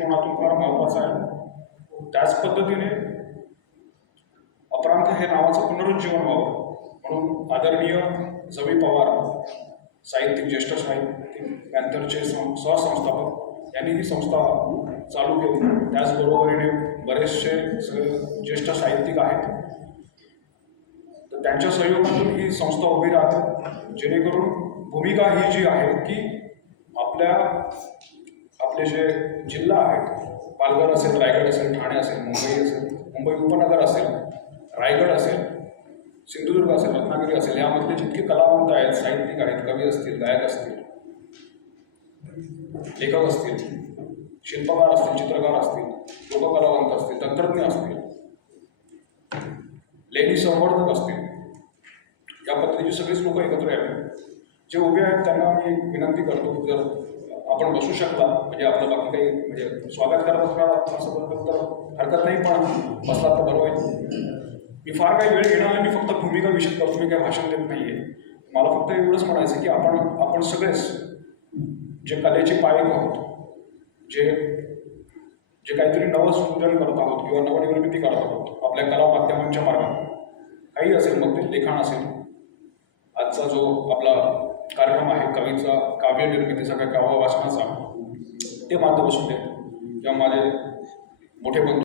कोणातून फार महत्त्वाचा आहे. त्याच पद्धतीने अपरांत हे नावाचं पुनरुज्जीवन व्हावं. म्हणून आदरणीय जवी पवार साहित्यिक ज्येष्ठ साहित्यिक पॅन्थरचे सं सहसंस्थापक यांनी ही संस्था चालू केली. त्याचबरोबरीने बरेचसे ज्येष्ठ साहित्यिक आहेत. तर त्यांच्या सहयोगातून ही संस्था उभी राहते. जेणेकरून भूमिका ही जी आहे की आपल्या आपले जे जिल्हा आहेत पालघर असेल रायगड असेल ठाणे असेल मुंबई असेल मुंबई उपनगर असेल रायगड असेल सिंधुदुर्ग असेल रत्नागिरी असेल यामधले जितके कलावंत आहेत साहित्यिक आहेत कवी असतील गायक असतील लेखक असतील शिल्पकार असतील चित्रकार असतील लोककलावंत असतील तंत्रज्ञ असतील लेणी संवर्धक असतील या पद्धतीची सगळीच लोक एकत्र यावे. जे उभे आहेत त्यांना मी विनंती करतो की जर आपण बसू शकता. म्हणजे आपलं बाकी काही म्हणजे स्वागत करत असणार असं बोलतो तर हरकत नाही पण बसला तर बरं होईल. मी फार काही वेळ घेणार नाही मी फक्त भूमिका विषय करतो मी काही भाषण देत नाही आहे मला फक्त एवढंच म्हणायचं की आपण आपण सगळेच जे कलेचे पायक आहोत जे जे काहीतरी नवं सृजन करत आहोत किंवा नवनिर्मिती करत आहोत आपल्या कला माध्यमांच्या मार्गाने. काही असेल मग ते लिखाण असेल. आजचा जो आपला कार्यक्रम आहे कवीचा काव्य निर्मितीचा काय काव्य वाचनाचा ते माध्यम असू दे. किंवा माझे मोठे बंधू